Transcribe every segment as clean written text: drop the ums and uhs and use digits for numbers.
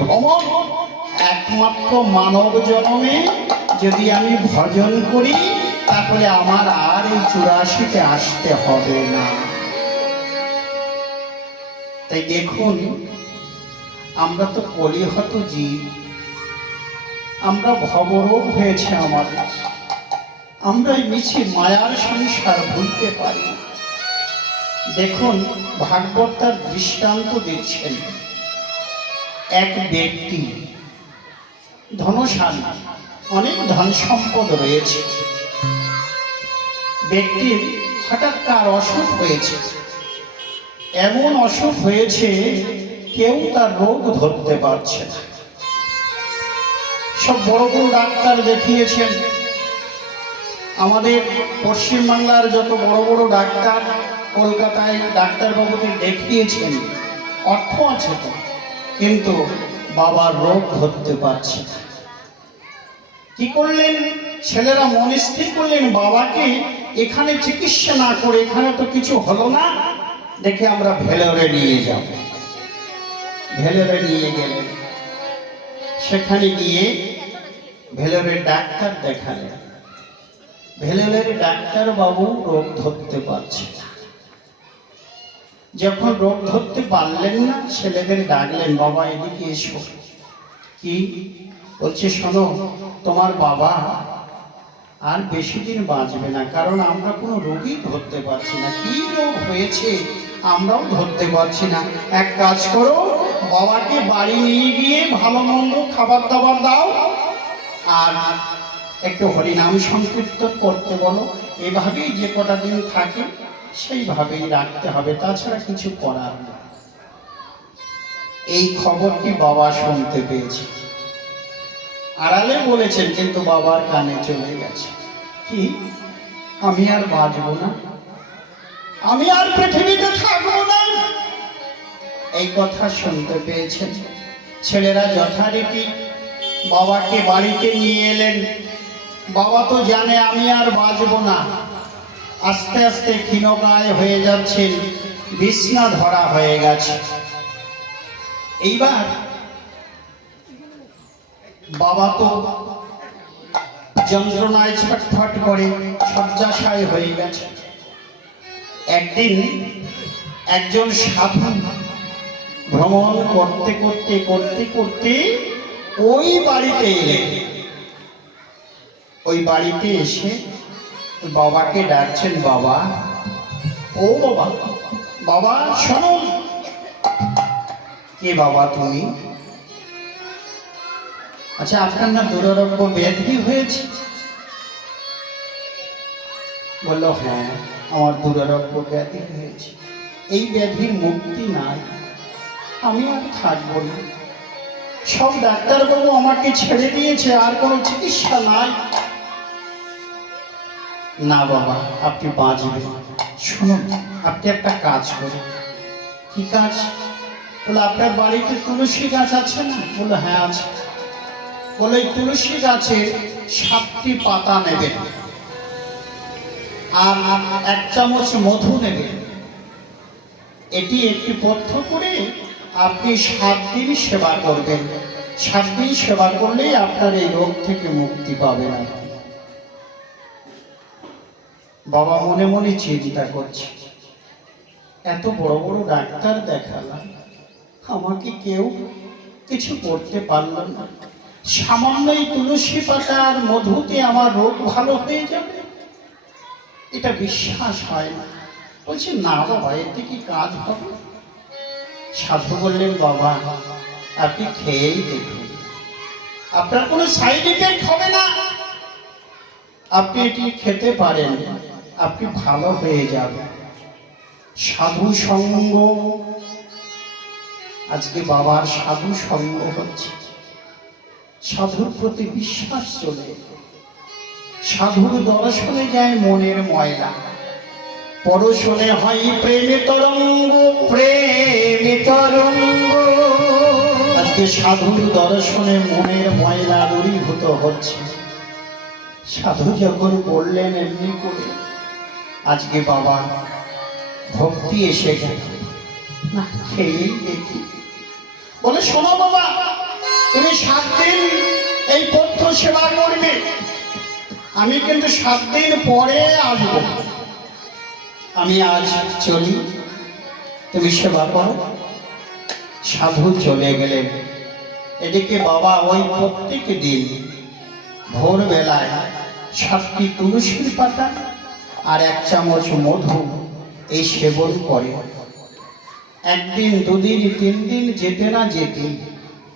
ভ্রমণ একমাত্র মানব জন্মে যদি আমি ভজন করি তাহলে আমার আর এই ৮৪-তে আসতে হবে না। তাই দেখুন, আমরা তো কলিহত জীব, আমরা ভবরোগ হয়েছে আমাদের, আমরা এই মিছে মায়ার সংসার ভুলতে পারি। দেখুন, ভাগবত তার দৃষ্টান্ত দিচ্ছেন। এক ব্যক্তি ধনশালী, অনেক ধন সম্পদ রয়েছে, ব্যক্তির হঠাৎ তার অসুখ হয়েছে। এমন অসুখ হয়েছে কেউ তার রোগ ধরতে পারছে না। সব বড় বড় ডাক্তার দেখিয়েছেন, আমাদের পশ্চিমবাংলার যত বড় বড় ডাক্তার কলকাতায় ডাক্তারবাবুকে দেখিয়েছেন, অর্থ আছে তো, কিন্তু বাবার রোগ ধরতে পারছে না। কি করলেন ছেলেরা? মন স্থির করলেন বাবাকে এখানে চিকিৎসা না করে, এখানে তো কিছু হলো না, দেখে আমরা ভেলোরে নিয়ে যাব। ভেলোরে নিয়ে গেলেন, সেখানে গিয়ে ভেলোরের ডাক্তার দেখালেন। ভেলোরের ডাক্তার বাবু রোগ ধরতে পারছে না। যখন রোগ ধরতে পারলেন না, ছেলেদের ডাকলেন, বাবা এদিকে এসো। কি বলছে? শোনো, তোমার বাবা আর বেশি দিন বাঁচবে না, কারণ আমরা কোনো রোগী ধরতে পারছি না। কি রোগ হয়েছে আমরাও ধরতে পারছি না। এক কাজ করো, বাবাকে বাড়ি নিয়ে গিয়ে ভালো মন্দ খাবার দাবার দাও, আর একটু হরিনাম সংকীর্তন করতে বলো। এভাবেই যে কটা দিন থাকে সেইভাবেই রাখতে হবে, তাছাড়া কিছু করার নেই। এই খবরটি বাবা শুনতে পেয়েছে, আড়ালে বলেছেন, কিন্তু বাবার কানে চলে গেছে। কি? আমি আর বাঁচবো না, আমি আর পৃথিবীতে থাকবো না। এই কথা শুনতে পেয়েছেন। ছেলেরা যথারীতি বাবাকে বাড়িতে নিয়ে এলেন। বাবা তো জানে আমি আর বাঁচবো না, আস্তে আস্তে ক্ষীণকায় হয়ে যাচ্ছেন, বিছনা ধরা হয়ে গেছে। এইবার বাবা তো যন্ত্রণায় ছটফট করে শয্যাশায়ী হয়ে গেছে। একদিন একজন সাধু ভ্রমণ করতে করতে করতে করতে ওই বাড়িতে এলেন। ওই বাড়িতে এসে বাবাকে ডাকছেন, বাবা, ও বাবা, বাবা শোনো। কে বাবা তুমি? আচ্ছা, আপনার না দুরারোগ্য ব্যাধি হয়েছে? বললো, হ্যাঁ, আমার দুরারোগ্য ব্যাধি হয়েছে। এই ব্যাধির মুক্তি নাই, আমি আর থাকবো না। সব ডাক্তারবাবু আমাকে ছেড়ে দিয়েছে, আর কোনো চিকিৎসা নাই। না বাবা, আপনি বাঁচবেন। শুনুন, আপনি একটা কাজ করুন। কি কাজ? বলে, আপনার বাড়িতে তুলসী গাছ আছে না? বলে, হ্যাঁ আছে। বলে, তুলসী গাছে 7টি পাতা নেবেন, আর 1 চামচ মধু নেবেন। এটি একটি পথ্য করে আপনি 7 দিন সেবা করবেন। 7 দিন সেবা করলেই আপনার এই রোগ থেকে মুক্তি পাবেন আপনি। বাবা মনে মনে চিন্তা করছে, এত বড় বড় ডাক্তার দেখালাম, আমাকে কেউ কিছু করতে পারল না। সামান্য এই তুলসী পাতা আর মধুতে আমার রোগ ভালো হয়ে যাবে, এটা বিশ্বাস হয় না। বলছি, না বাবা, এতে কি কাজ হবে? সাধু বললেন, বাবা আপনি খেয়েই দেখুন, আপনার কোনো সাইড ইফেক্ট হবে না। আপনি এটি খেতে পারেন, আপনি ভালো হয়ে যাবেন। সাধু সঙ্গ, আজকে বাবার সাধু সঙ্গ হচ্ছে। সাধুর প্রতি বিশ্বাস চলে, সাধুর দর্শনে যায় মনের ময়লা, পরশনে হয় প্রেমে তরঙ্গ, প্রেমে তরঙ্গ। আজকে সাধুর দর্শনে মনের ময়লা দূরীভূত হচ্ছে। সাধু যখন বললেন এমনি করে, আজকে বাবা ভক্তি এসে গেল, না খেয়েই দেখি। বলে, শোনো বাবা, তুমি 7 দিন এই পথ্য সেবা করবে, আমি কিন্তু 7 দিন পরে আসব। আমি আজ চলি, তুমি সেবা করো। সাধু চলে গেলেন। এদিকে বাবা ওই প্রত্যেক দিন ভোরবেলায় 7টি তুলসীর পাতা আর 1 চামচ মধু এই সেবন করে। 1 দিন 2 দিন 3 দিন যেতে না যেতে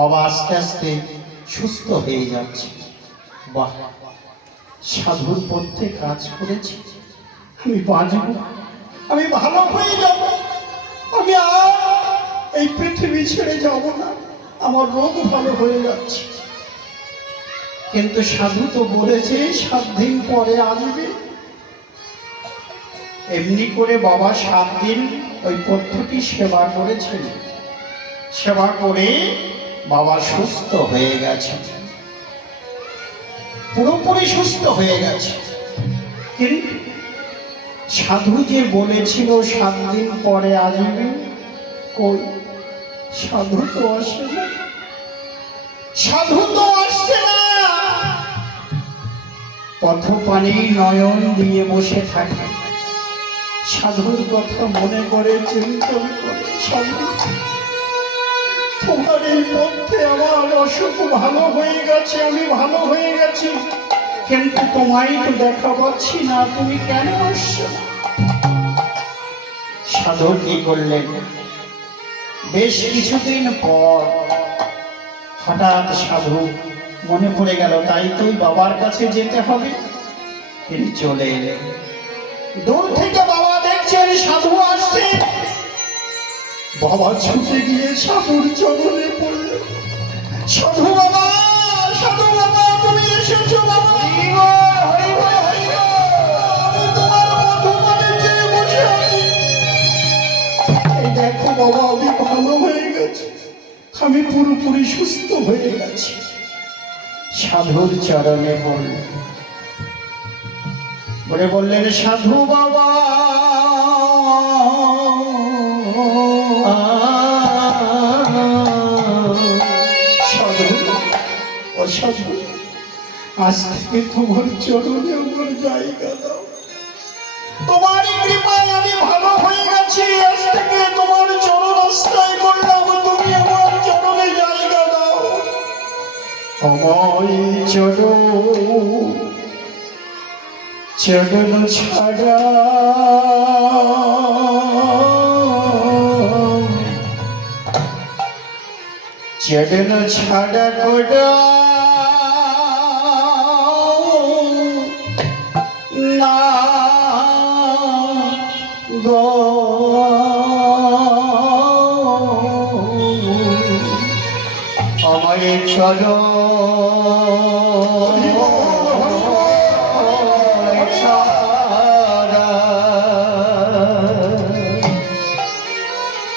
বাবা আস্তে আস্তে সুস্থ হয়ে যাচ্ছে। বাহ, সাধুর পথে কাজ করেছি, আমি বাঁচব, আমি ভালো হয়ে যাব, আমি আর এই পৃথিবী ছেড়ে যাব না, আমার রোগ ভালো হয়ে যাচ্ছে। কিন্তু সাধু তো বলেছে 7 দিন পরে আসবে। এমনি করে বাবা 7 দিন ওই পথ্যটি সেবা করেছেন। সেবা করে বাবা সুস্থ হয়ে গেছে, পুরোপুরি সুস্থ হয়ে গেছে। কিন্তু সাধু যে বলেছিল 7 দিন পরে আসবে, কই সাধু তো আসে না, সাধু তো আসছে না। পথপানি নয়ন দিয়ে বসে থাকে, সাধুর কথা মনে করে, চিন্তন করে। সাধু, তোমার এই পথে আমার অসুখ ভালো হয়ে গেছে, আমি ভালো হয়ে গেছি, কিন্তু তোমায় তো দেখা পাচ্ছি না, তুমি কেন আসছো না? সাধু কি করলেন? বেশ কিছুদিন পর হঠাৎ সাধু মনে পড়ে গেল, তাই তো বাবার কাছে যেতে হবে। তিনি চলে এলেন। দূর থেকে বাবা দেখছেন সাধু আসছে। বাবা ছুটে গিয়ে সাধুর চরণে পড়লেন। সাধু বাবা, সাধু বাবা, তুমি এসেছো বাবা। আমি তোমার মধুমানে চেয়ে বসে আছি। এই দেখো বাবা, আমি ভালো হয়ে গেছি, আমি পুরোপুরি সুস্থ হয়ে গেছি। সাধুর চরণে পড়লেন, বললেন সাধু বাবা, সাধু, ও সাধু, আজ থেকে তোমার চরণে আমার জায়গা দাও। তোমার কৃপায় আমি ভালো হয়ে গেছি, আজ থেকে তোমার চরণ আশ্রয় করলাম, তুমি আমার চরণে জায়গা দাও। আমার চরণ ছাড়া চরণ ছাড়া কোডা না গো, আমার চরণ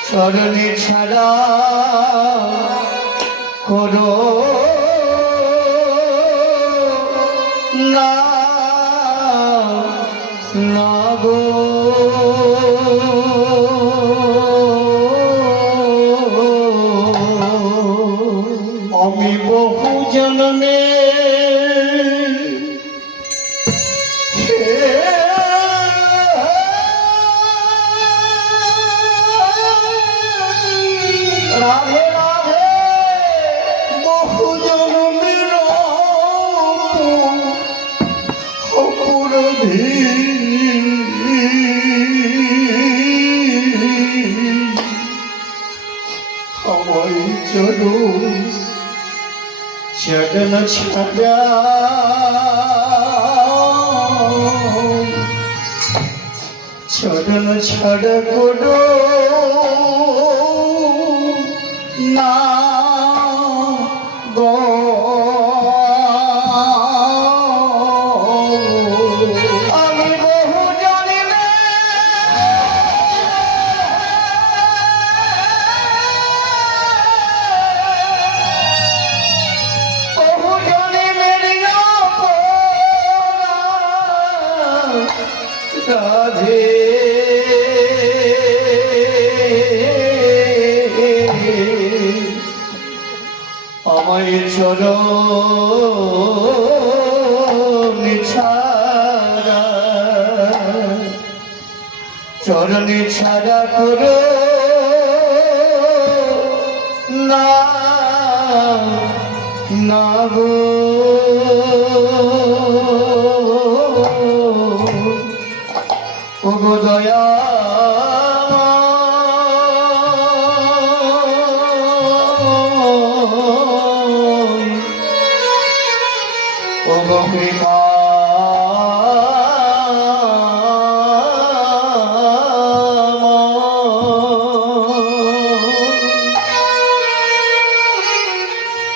চরণে ছাড়া করো না গো, আমি বহু জন্মে রাধে রাধে বহু জন্মের অপরাধী আমায় চরণ ছাড়া চরণ ছাড়া করো না গো, আমি বহু জন্মে রাধে আমায় চরণ ছাড়া, চরণ ছাড়া করো না না গো। ও গো দয়া ও গো কৃপা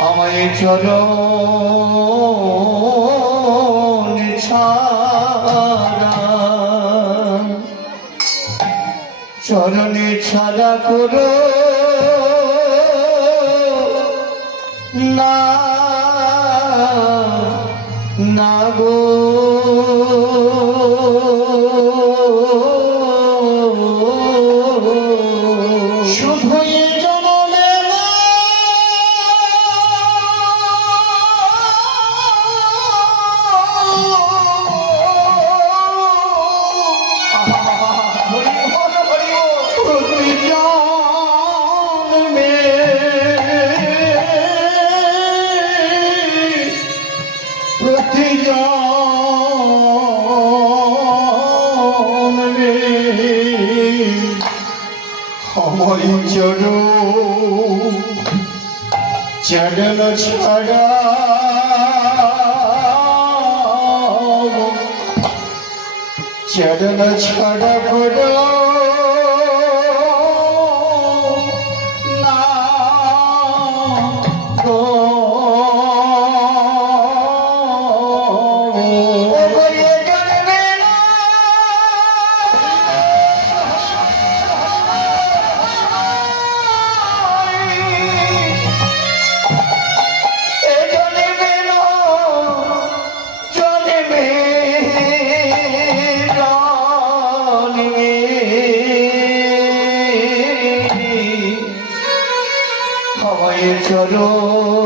আমায় চরণ ছাড়া, চরণে ছাড়া করো না না গো। শুধু এ জনমে না, প্রতি জন্মে প্রতি জন্মে আমায় চরণ ছাড়া, চরণ ছাড়া করো না গো। আমায় চরণ